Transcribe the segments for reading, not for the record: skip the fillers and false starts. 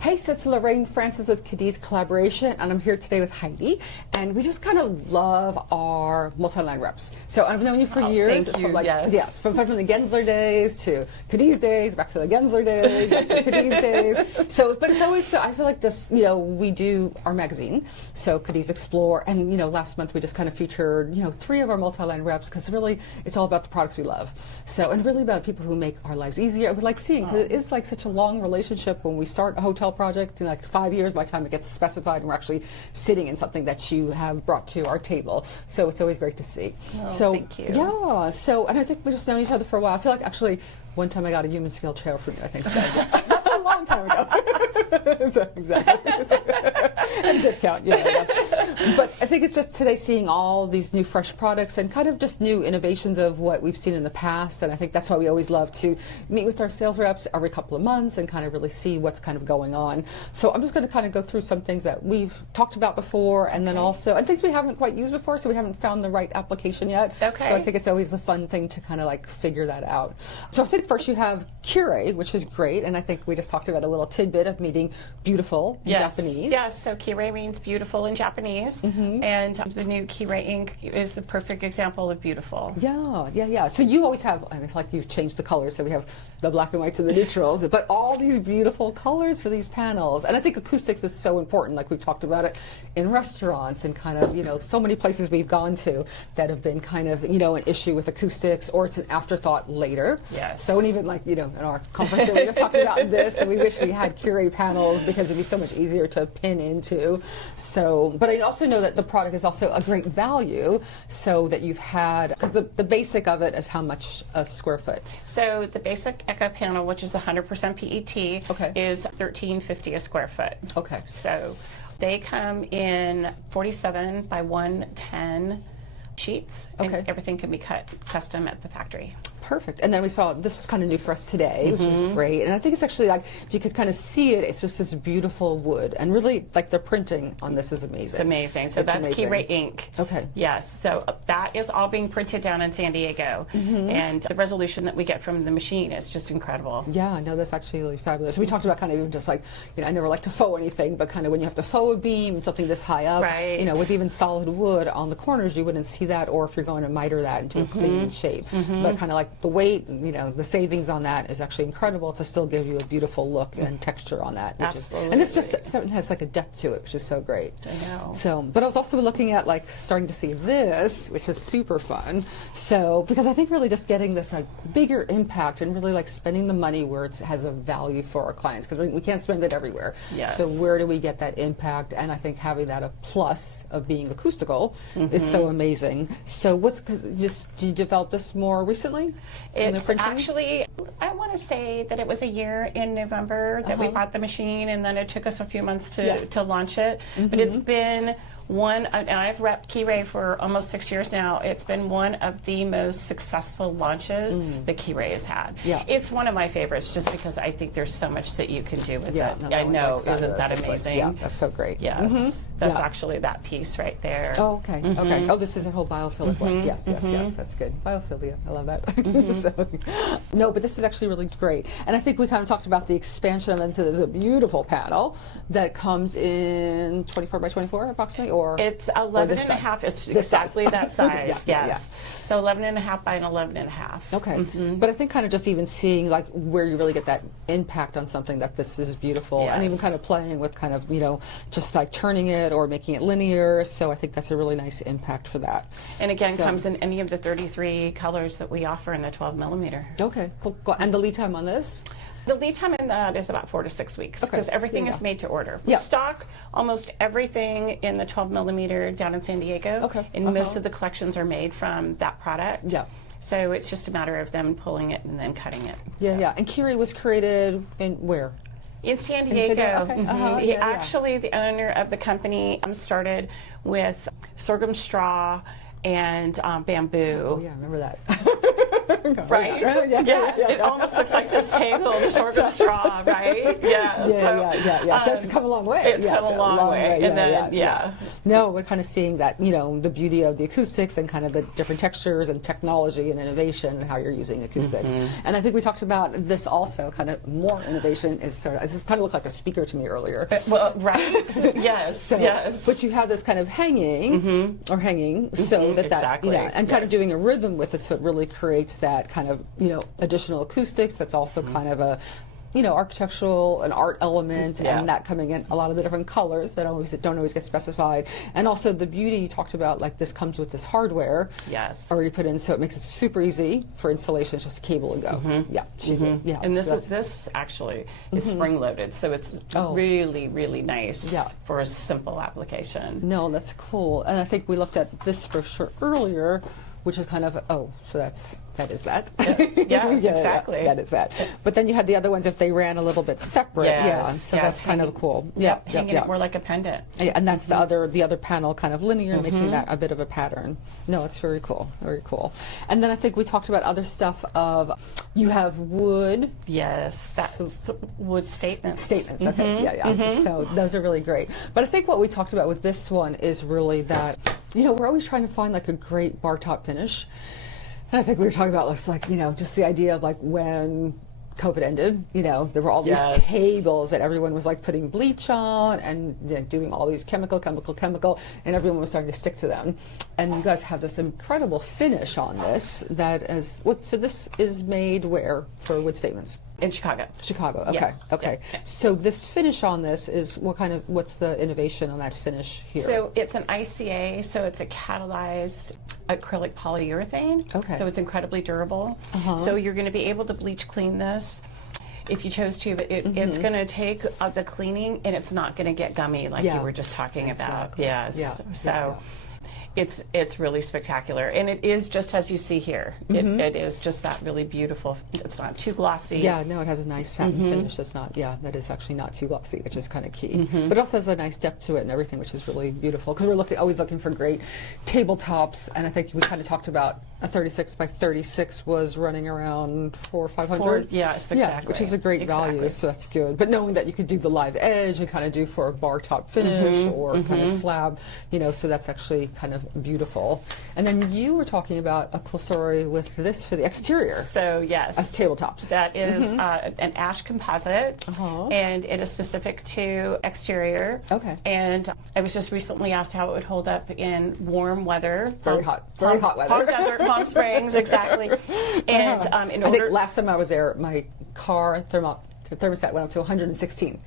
Hey, so it's Lorraine Francis with Cadiz Collaboration, and I'm here today with Heidi, and we just kind of love our multi-line reps. So I've known you for years. Thank you, from yes. From the Gensler days to Cadiz days, back to the Gensler days, back to Cadiz days. So, but it's always, I feel like just, we do our magazine, so Cadiz Explore, and, last month we just kind of featured, 3 of our multi-line reps, because really it's all about the products we love. So, and really about people who make our lives easier. We like seeing, because it is like such a long relationship when we start a hotel project in like 5 years by the time it gets specified and we're actually sitting in something that you have brought to our table. So it's always great to see. So thank you. Yeah. So, and I think we've just known each other for a while. I feel like actually one time I got a human scale chair from you, I think. So, a long time ago. So, exactly. And a discount, But I think it's just today seeing all these new fresh products and kind of just new innovations of what we've seen in the past. And I think that's why we always love to meet with our sales reps every couple of months and kind of really see what's kind of going on. So I'm just going to kind of go through some things that we've talked about before, and then also, and things we haven't quite used before, so we haven't found the right application yet. Okay. So I think it's always the fun thing to kind of like figure that out. So I think first you have Kirei, which is great, and I think we just talked about a little tidbit of meeting beautiful in Japanese. Yes, so Kirei means beautiful in Japanese, and the new Kirei ink is a perfect example of beautiful. Yeah. So you always have, I feel like you've changed the colors, so we have the black and whites and the neutrals, but all these beautiful colors for these panels. And I think acoustics is so important, like we've talked about it in restaurants and kind of, so many places we've gone to that have been kind of, an issue with acoustics, or it's an afterthought later. Yes. So, and even like, in our conference, we just talked about this, and we wish we had Kirei panels because it'd be so much easier to pin into. So, but I also know that the product is also a great value, so that you've had, because the basic of it is how much a square foot? So the basic Echo panel, which is 100% PET, is $13.50 a square foot. Okay. So they come in 47 by 110 sheets, and everything can be cut custom at the factory. Perfect. And then we saw, this was kind of new for us today, which is great. And I think it's actually like, if you could kind of see it, it's just this beautiful wood. And really, like the printing on this is amazing. It's amazing. So that's Kirei ink. Okay. Yes. So that is all being printed down in San Diego. And the resolution that we get from the machine is just incredible. Yeah, no, that's actually really fabulous. We talked about kind of even just like, I never like to faux anything, but kind of when you have to faux a beam, something this high up, with even solid wood on the corners, you wouldn't see that, or if you're going to miter that into a clean shape. But kind of like the weight, the savings on that is actually incredible to still give you a beautiful look and texture on that. Absolutely. And it's just, it has like a depth to it, which is so great. I know. So, but I was also looking at like starting to see this, which is super fun. So, because I think really just getting this like bigger impact and really like spending the money where it has a value for our clients, because we can't spend it everywhere. Yes. So where do we get that impact? And I think having that a plus of being acoustical is so amazing. So do you develop this more recently? It's actually, I want to say that it was a year in November that we bought the machine, and then it took us a few months to launch it. But it's been and I've repped Kirei for almost 6 years now. It's been one of the most successful launches that Kirei has had. Yeah. It's one of my favorites just because I think there's so much that you can do with it. No, I know, like isn't that amazing? Yeah, that's so great. Yes. That's actually that piece right there. Oh, okay. Okay. Oh, this is a whole biophilic one. Yes, that's good. Biophilia. I love that. No, but this is actually really great. And I think we kind of talked about the expansion of it into this beautiful panel that comes in 24 by 24 approximately, or it's 11 and a half. It's exactly that size. Yes. So 11 and a half by an 11 and a half. Okay. But I think kind of just even seeing like where you really get that impact on something that this is beautiful, and even kind of playing with kind of, just like turning it or making it linear. So I think that's a really nice impact for that. And again, comes in any of the 33 colors that we offer in the 12 millimeter. Okay, cool. And the lead time on this? The lead time in that is about 4 to 6 weeks, because everything is made to order. We stock almost everything in the 12 millimeter down in San Diego, and most of the collections are made from that product. Yeah. So it's just a matter of them pulling it and then cutting it. Yeah. And Kirei was created in where? In San Diego. Okay. Actually, the owner of the company started with sorghum straw and bamboo. Oh yeah, I remember that. right? It almost looks like this table, the sort of straw, right? Yeah. So it's come a long way. It's come a long way. And then, No, we're kind of seeing that, the beauty of the acoustics and kind of the different textures and technology and innovation and how you're using acoustics. And I think we talked about this also, kind of more innovation is sort of, this kind of looked like a speaker to me earlier. Well, right. Yes. But you have this kind of hanging, so that exactly. And kind of doing a rhythm with it, so it really creates that kind of, additional acoustics that's also kind of a, architectural, an art element, and that coming in a lot of the different colors that don't always get specified. And also the beauty you talked about, like this comes with this hardware already put in, so it makes it super easy for installation. It's just cable and go. And this actually is spring loaded, so it's really, really nice for a simple application. No, that's cool. And I think we looked at this brochure earlier, which is kind of, so that is that. Yes, exactly. That is that. But then you had the other ones if they ran a little bit separate. So that's kind of cool. Hanging it more like a pendant. And that's the other panel kind of linear, making that a bit of a pattern. No, it's very cool. Very cool. And then I think we talked about other stuff of, you have wood. Yes, that's wood statements. Statements, okay. So those are really great. But I think what we talked about with this one is really that, we're always trying to find like a great bar top finish. And I think we were talking about just the idea of like when COVID ended, there were all these tables that everyone was like putting bleach on and doing all these chemical, and everyone was starting to stick to them. And you guys have this incredible finish on this so this is made where for wood statements? In Chicago. Chicago, okay. So this finish on this is what's the innovation on that finish here? So it's an ICA, so it's a catalyzed acrylic polyurethane. Okay. So it's incredibly durable. So you're going to be able to bleach clean this if you chose to, but it's going to take the cleaning and it's not going to get gummy like you were just talking about. Yes. It's really spectacular, and it is just as you see here. It is just that really beautiful. It's not too glossy. Yeah, no, it has a nice satin finish. That's not. Yeah, that is actually not too glossy, which is kind of key. But it also has a nice depth to it and everything, which is really beautiful. Because we're always looking for great tabletops, and I think we kind of talked about a 36 by 36 was running around 400 or 500. Yes, exactly. Which is a great value, so that's good. But knowing that you could do the live edge and kind of do for a bar top finish or kind of slab, so that's actually kind of beautiful. And then you were talking about a cool story with this for the exterior. So yes, of tabletops. That is an ash composite, and it is specific to exterior. Okay. And I was just recently asked how it would hold up in warm weather. Very hot weather. Palm Desert, Palm Springs, exactly. And I think last time I was there, my car thermostat went up to 116.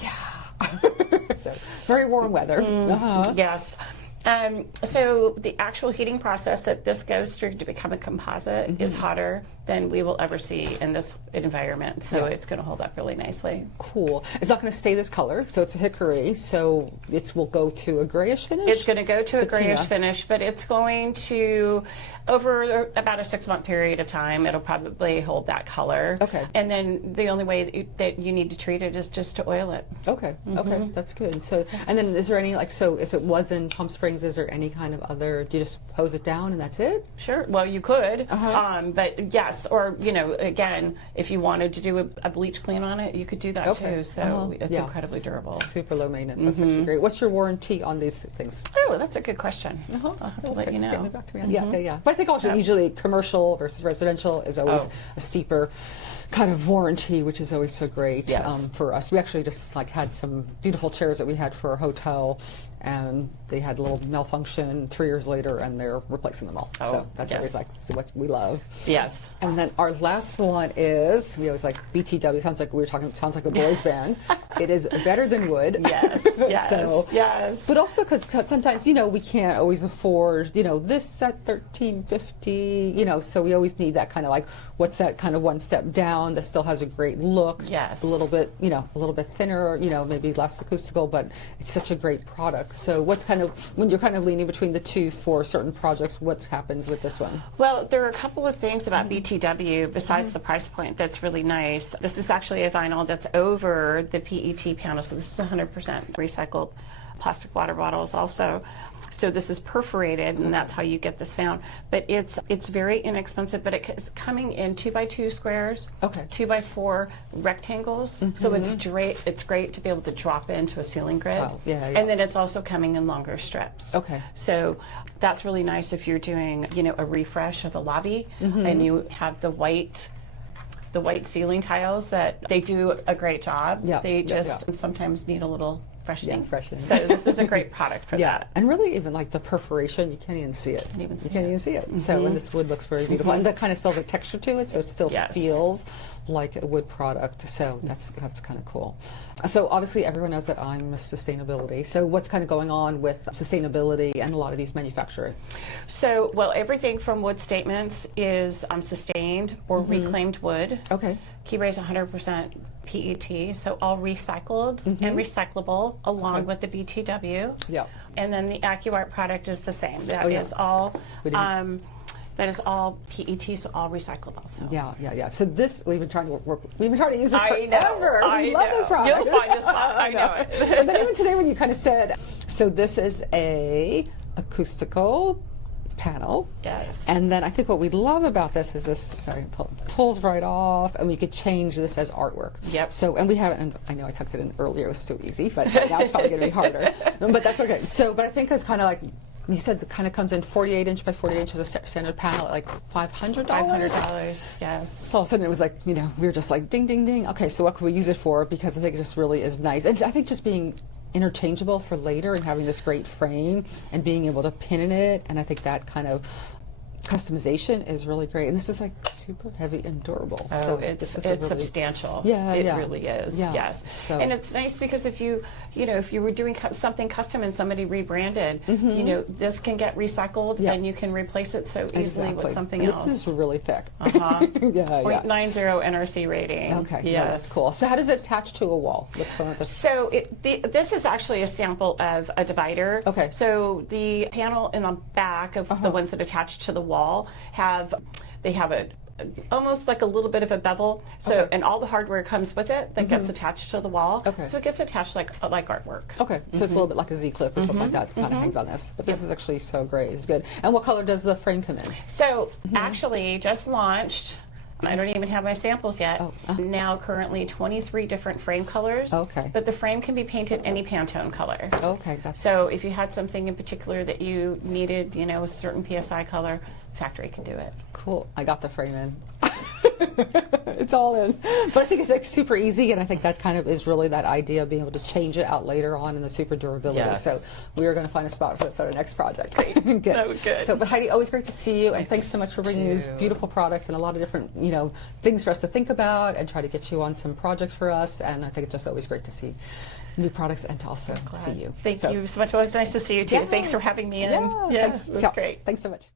Yeah. So very warm weather. Yes. So the actual heating process that this goes through to become a composite is hotter than we will ever see in this environment. So it's going to hold up really nicely. Cool. It's not going to stay this color, so it's a hickory, so it will go to a grayish finish? It's going to go to a grayish finish, but it's going to, over about a 6-month period of time, it'll probably hold that color. Okay. And then the only way that you need to treat it is just to oil it. Okay. Okay, that's good. So, and then is there any, so if it was in Palm Springs, is there any kind of other, do you just hose it down and that's it? Sure. Well, you could, but yes, or, again, if you wanted to do a bleach clean on it, you could do that too. So it's incredibly durable. Super low maintenance. That's actually great. What's your warranty on these things? Oh, that's a good question. I'll have to let you know. Get me back to me on yeah. But I think also usually commercial versus residential is always a steeper kind of warranty, which is always so great for us. We actually just had some beautiful chairs that we had for a hotel, and they had a little malfunction 3 years later, and they're replacing them all. So that's always what we love. Yes. And then our last one is, we always BTW, sounds like a boys band. It is better than wood. Yes, yes. But also because sometimes, we can't always afford, this at $13.50, so we always need that kind of what's that kind of one step down that still has a great look. Yes. A little bit, a little bit thinner, maybe less acoustical, but it's such a great product. So what's when you're kind of leaning between the two for certain projects, what happens with this one? Well, there are a couple of things about BTW besides the price point that's really nice. This is actually a vinyl that's over the PET panel, so this is 100% recycled plastic water bottles also. So this is perforated, and that's how you get the sound. But it's very inexpensive, but it's coming in 2x2 squares, Okay. 2x4 rectangles. So it's great to be able to drop into a ceiling grid. Oh, yeah. And then it's also coming in longer strips. Okay. So that's really nice if you're doing, a refresh of a lobby and you have the white ceiling tiles that they do a great job. Yeah, They yeah, just sometimes need a little freshening. Yeah, freshening. So this is a great product for that. And really even like the perforation, you can't even see it. You can't even see it. So, and this wood looks very beautiful. And that kind of still has a texture to it, so it still feels like a wood product. So that's kind of cool. So obviously everyone knows that I'm a sustainability. So what's kind of going on with sustainability and a lot of these manufacturers? So, well, everything from wood statements is sustained or reclaimed wood. Okay. Kirei is 100% PET, so all recycled and recyclable along with the BTW. Yeah. And then the AccuArt product is the same. That is all PET, so all recycled also. Yeah. So this we've been trying to use this forever. I love this product. You'll find this spot. I know it. And then even today when you kind of said, so this is a acoustical panel. Yes. And then I think what we love about this is this, pulls right off, and we could change this as artwork. Yep. So, and we haven't, and I know I tucked it in earlier, it was so easy, but now it's probably going to be harder. But that's okay. So, but I think it's kind of like, you said it kind of comes in 48 inch by 48 inches as a standard panel at like $500? $500, yes. So all of a sudden it was like, we were just like, ding, ding, ding. Okay, so what can we use it for? Because I think it just really is nice. And I think just being interchangeable for later and having this great frame and being able to pin in it, and I think that kind of customization is really great. And this is like super heavy and durable. Oh, so it's substantial. Yeah, it really is. Yeah. Yes, So. And it's nice because if you were doing something custom and somebody rebranded, this can get recycled and you can replace it so easily with something else. This is really thick. Yeah. 0.90 NRC rating. Okay, yes, that's cool. So how does it attach to a wall? What's going on with this? So this is actually a sample of a divider. Okay. So the panel in the back of the ones that attach to the wall have a almost like a little bit of a bevel. So and all the hardware comes with it that gets attached to the wall. Okay. So it gets attached like artwork. Okay. So it's a little bit like a Z clip or something like that. Kind of hangs on this. But this is actually so great. It's good. And what color does the frame come in? So actually just launched. I don't even have my samples yet. Now currently 23 different frame colors. Okay. But the frame can be painted any Pantone color. Okay. So if you had something in particular that you needed, a certain PSI color, factory can do it. Cool. I got the frame in. It's all in. But I think it's like super easy, and I think that kind of is really that idea of being able to change it out later on in the super durability. Yes. So we are going to find a spot for this on our next project. Great. Good. Oh, good. So, but Heidi, always great to see you, and Nice thanks to so much for bringing see these you. beautiful products and a lot of different, things for us to think about and try to get you on some projects for us. And I think it's just always great to see new products and to also see you. Thank you so much. It was nice to see you too. Yeah. Thanks for having me in. Yeah. Yes, Thanks. it was Yeah. great. Thanks so much.